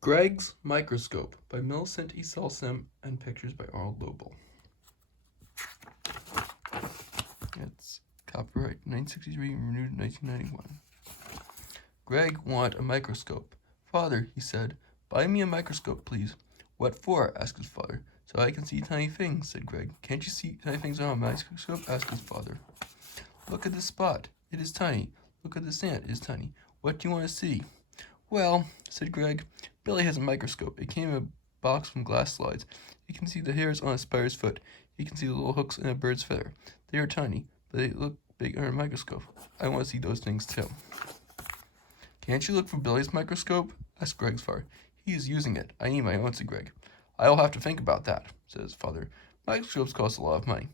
Greg's Microscope by Millicent, Selsam, and pictures by Arnold Lobel. It's copyright 1963 and renewed in 1991. Greg wanted a microscope. Father, he said, buy me a microscope, please. What for? Asked his father. So I can see tiny things, said Greg. Can't you see tiny things on a microscope? Asked his father. Look at this spot. It is tiny. Look at this ant. It is tiny. What do you want to see? Well, said Greg, Billy has a microscope. It came in a box from glass slides. You can see the hairs on a spider's foot. You can see the little hooks in a bird's feather. They are tiny, but they look big under a microscope. I want to see those things too. Can't you look for Billy's microscope? Asked Greg's father. He is using it. I need my own, said Greg. I'll have to think about that, said his father. Microscopes cost a lot of money.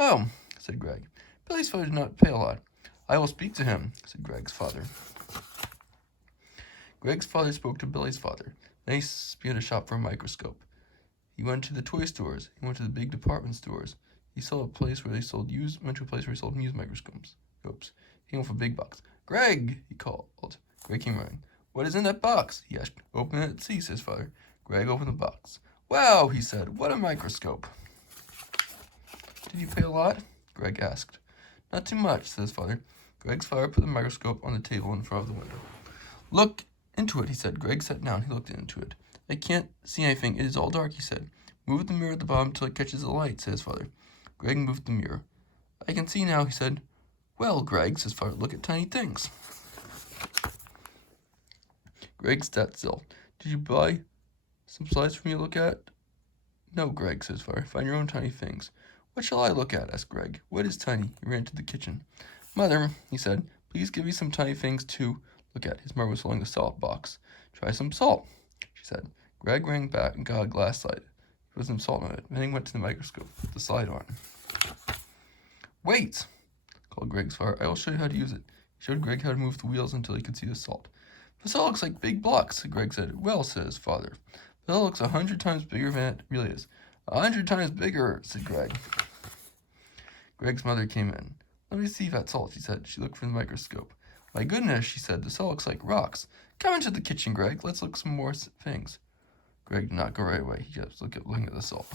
Oh, said Greg. Billy's father did not pay a lot. I will speak to him, said Greg's father. Greg's father spoke to Billy's father. Then he began to shop for a microscope. He went to the toy stores. He went to the big department stores. He saw a place where they sold went to a place where he sold used microscopes. He went for a big box. Greg, he called. Greg came running. What is in that box? He asked. Open it and see, said his father. Greg opened the box. Wow, he said. What a microscope. Did you pay a lot? Greg asked. Not too much, said his father. Greg's father put the microscope on the table in front of the window. Look into it, he said. Greg sat down. He looked into it. I can't see anything. It is all dark, he said. Move the mirror at the bottom till it catches the light, said his father. Greg moved the mirror. I can see now, he said. Well, Greg, said his father, look at tiny things. Greg sat still. Did you buy some slides for me to look at? No, Greg, said his father. Find your own tiny things. What shall I look at? Asked Greg. What is tiny? He ran to the kitchen. Mother, he said, please give me some tiny things to look at. His mother was filling the salt box. Try some salt, she said. Greg ran back and got a glass slide. He put some salt on it. Then he went to the microscope, put the slide on. Wait, called Greg's father. I will show you how to use it. He showed Greg how to move the wheels until he could see the salt. The salt looks like big blocks, Greg said. Well, said his father, the salt looks 100 times bigger than it really is. 100 times bigger, said Greg. Greg's mother came in. Let me see that salt, she said. She looked for the microscope. My goodness, she said, the salt looks like rocks. Come into the kitchen, Greg. Let's look some more things. Greg did not go right away. He kept looking at the salt.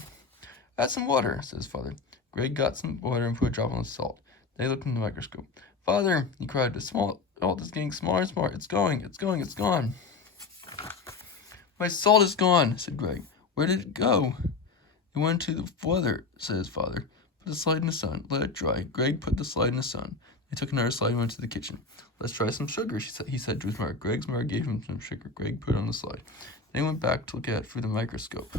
Add some water, said his father. Greg got some water and put a drop on the salt. Then he looked in the microscope. Father, he cried, the salt is getting smaller and smaller. It's gone. My salt is gone, said Greg. Where did it go? It went to the weather, said his father. Put the slide in the sun. Let it dry. Greg put the slide in the sun. He took another slide and went to the kitchen. Let's try some sugar, he said to his mother. Greg's mother gave him some sugar. Greg put it on the slide. Then he went back to look at it through the microscope.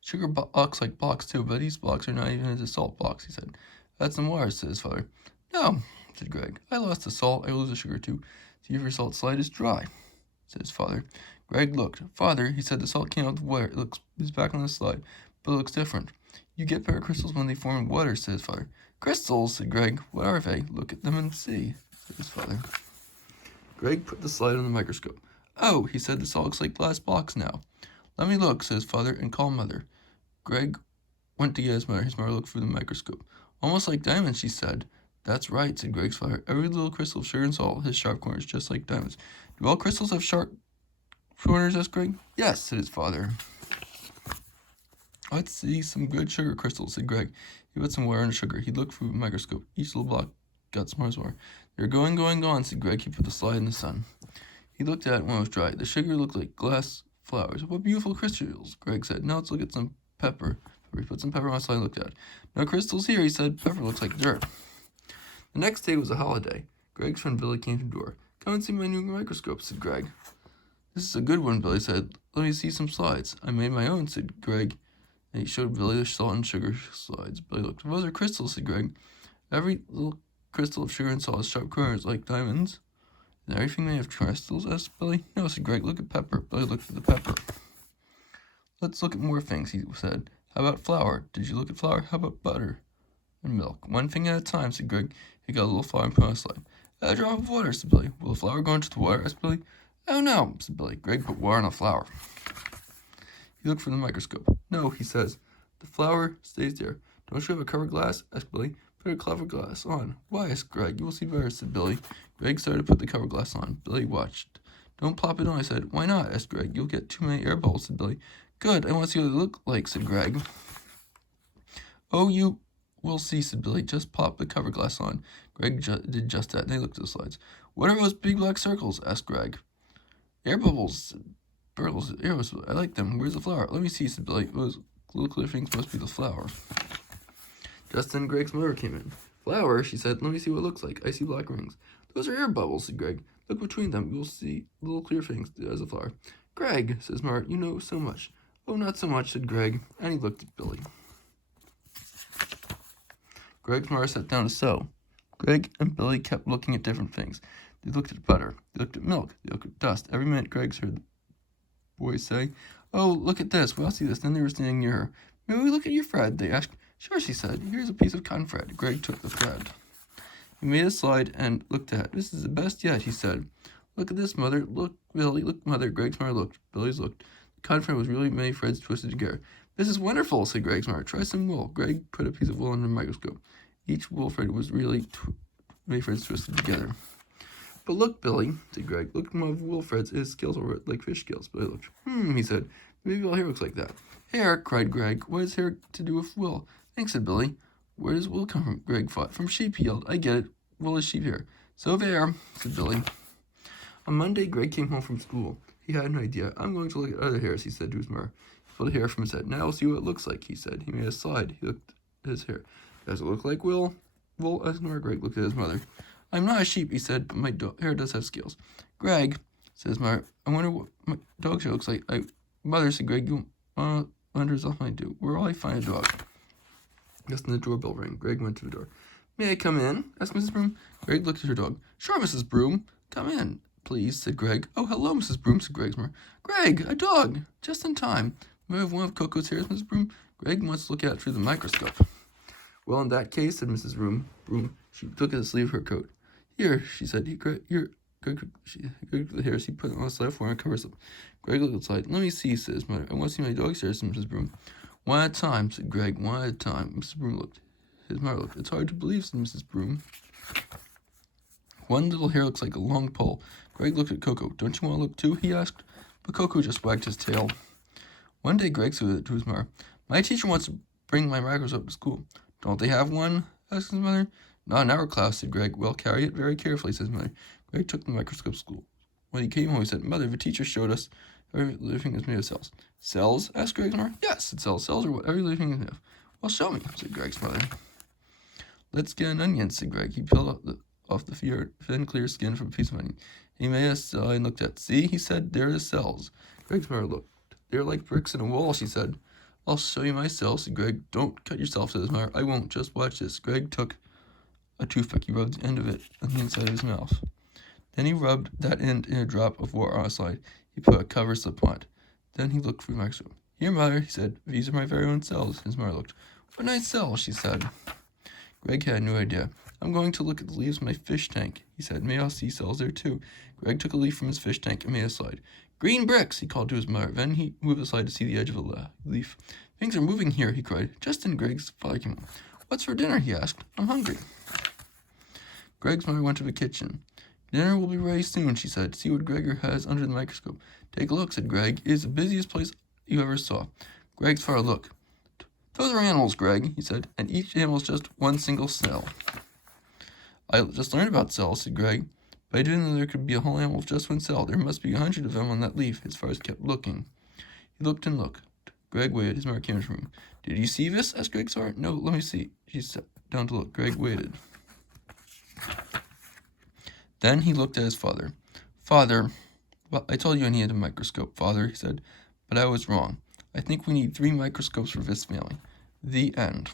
Sugar looks like blocks too, but these blocks are not even into salt blocks, he said. Add some water, said his father. No, said Greg. I lost the salt. I will lose the sugar too. See if your salt slide is dry, said his father. Greg looked. Father, he said, the salt came out of the water. It is back on the slide, but it looks different. You get better crystals when they form in water, said his father. Crystals, said Greg. What are they? Look at them and see, said his father. Greg put the slide on the microscope. Oh, he said, the salt looks like glass blocks now. Let me look, said his father, and call Mother. Greg went to get his mother. His mother looked through the microscope. Almost like diamonds, she said. That's right, said Greg's father. Every little crystal of sugar and salt has sharp corners, just like diamonds. Do all crystals have sharp corners? Asked Greg. Yes, said his father. Let's see some good sugar crystals, said Greg. He put some water in the sugar. He looked through the microscope. Each little block got smaller and smaller. They're going, said Greg. He put the slide in the sun. He looked at it when it was dry. The sugar looked like glass flowers. What beautiful crystals, Greg said. Now let's look at some pepper. He put some pepper on the slide and looked at it. No crystals here, he said. Pepper looks like dirt. The next day was a holiday. Greg's friend Billy came to the door. Come and see my new microscope, said Greg. This is a good one, Billy said. Let me see some slides. I made my own, said Greg. And he showed Billy the salt and sugar slides. Billy looked. Those are crystals, said Greg. Every little crystal of sugar and salt has sharp corners like diamonds. Is everything made of crystals? Asked Billy. No, said Greg. Look at pepper. Billy looked at the pepper. Let's look at more things, he said. How about flour? Did you look at flour? How about butter and milk? One thing at a time, said Greg. He got a little flour and put on a slide. A drop of water, said Billy. Will the flour go into the water? Asked Billy. Oh no, said Billy. Greg put water on the flour. He looked for the microscope. No, he says. The flour stays there. Don't you have a cover glass? Asked Billy. Put a cover glass on. Why? Asked Greg. You will see better, said Billy. Greg started to put the cover glass on. Billy watched. Don't plop it on, I said. Why not? Asked Greg. You'll get too many air bubbles, said Billy. Good, I want to see what they look like, said Greg. Oh, you will see, said Billy. Just plop the cover glass on. Greg did just that, and they looked at the slides. What are those big black circles? Asked Greg. Air bubbles. Burbles. Air bubbles. I like them. Where's the flower? Let me see, said Billy. Those little clear things must be the flower. Just then Greg's mother came in. Flower, she said. Let me see what it looks like. I see black rings. Those are air bubbles, said Greg. Look between them. You'll see little clear things as a flower. Greg, says Mart, you know so much. Oh, not so much, said Greg, and he looked at Billy. Greg's mother sat down to sew. Greg and Billy kept looking at different things. They looked at butter. They looked at milk. They looked at dust. Every minute Greg's heard the boys say, oh, look at this. Well, I'll see this. Then they were standing near her. May we look at your thread? They asked. Sure, she said. Here's a piece of cotton thread. Greg took the thread. He made a slide and looked at it. This is the best yet, he said. Look at this, Mother. Look, Billy. Look, Mother. Greg's mother looked. Billy's looked. The cotton thread was really many threads twisted together. This is wonderful, said Greg's mother. Try some wool. Greg put a piece of wool under the microscope. Each wool thread was really many threads twisted together. But look, Billy, said Greg. Look at my wool threads. His scales are like fish scales. Billy looked. He said. Maybe all hair looks like that. Hair, cried Greg. What has hair to do with wool? Thanks, said Billy. Where does wool come from? Greg thought. From sheep, he yelled. I get it. Wool is sheep hair. So there, said Billy. On Monday, Greg came home from school. He had an idea. I'm going to look at other hairs, he said to his mother. He pulled a hair from his head. Now I'll see what it looks like, he said. He made a slide. He looked at his hair. Does it look like wool? Wool, asked Mother. Greg looked at his mother. I'm not a sheep, he said, but my hair does have scales. Greg, said his mother, I wonder what my dog's hair looks like. Mother, said Greg, you wonder as often I do. Where will I find a dog? Just then the doorbell rang. Greg went to the door. May I come in? Asked Mrs. Broom. Greg looked at her dog. Sure, Mrs. Broom. Come in, please, said Greg. Oh, hello, Mrs. Broom, said Greg's mother. Greg, a dog! Just in time. May I have one of Coco's hairs, Mrs. Broom? Greg wants to look at it through the microscope. Well, in that case, said Mrs. Broom. She took at the sleeve of her coat. Here, she said. Greg the hairs. He put it on the slide for her and covers them. Greg looked at the slide. Let me see, said his mother. I want to see my dog's hairs, said Mrs. Broom. One at a time, said Greg. One at a time. Mrs. Broom looked. His mother looked. It's hard to believe, said Mrs. Broom. One little hair looks like a long pole. Greg looked at Coco. Don't you want to look too? He asked. But Coco just wagged his tail. One day, Greg said to his mother, my teacher wants to bring my microscope to school. Don't they have one? Asked his mother. Not in our class, said Greg. Well, carry it very carefully, said his mother. Greg took the microscope to school. When he came home, he said, Mother, the teacher showed us every living thing is made of cells. Cells? Asked Greg's mother. Yes, said cells. Cells are what every living thing is made of. Well, show me, said Greg's mother. Let's get an onion, said Greg. He peeled off the thin, clear skin from a piece of onion. He made a cell and looked at. See, he said, there are the cells. Greg's mother looked. They're like bricks in a wall, she said. I'll show you my cells, said Greg. Don't cut yourself, said his mother. I won't. Just watch this. Greg took a toothpick. He rubbed the end of it on the inside of his mouth. Then he rubbed that end in a drop of water on a slide. He put a cover slip on it. Then he looked through the microscope. Here, Mother, he said. These are my very own cells. His mother looked. What nice cells, she said. Greg had no idea. I'm going to look at the leaves of my fish tank, he said. May I see cells there, too? Greg took a leaf from his fish tank and made a slide. Green bricks, he called to his mother. Then he moved the slide to see the edge of a leaf. Things are moving here, he cried. Just then Greg's father came home. What's for dinner, he asked. I'm hungry. Greg's mother went to the kitchen. Dinner will be ready soon, she said. See what Gregor has under the microscope. Take a look, said Greg. It is the busiest place you ever saw. Greg's father looked. Those are animals, Greg, he said, and each animal is just one single cell. I just learned about cells, said Greg, but I didn't know there could be a whole animal with just one cell. There must be 100 of them on that leaf. His father kept looking. He looked and looked. Greg waited. His mother came into the room. Did you see this? Asked Greg's father. No, let me see. She sat down to look. Greg waited. Then he looked at his father. Father, well, I told you I needed a microscope, Father, he said, but I was wrong. I think we need 3 microscopes for this family. The end.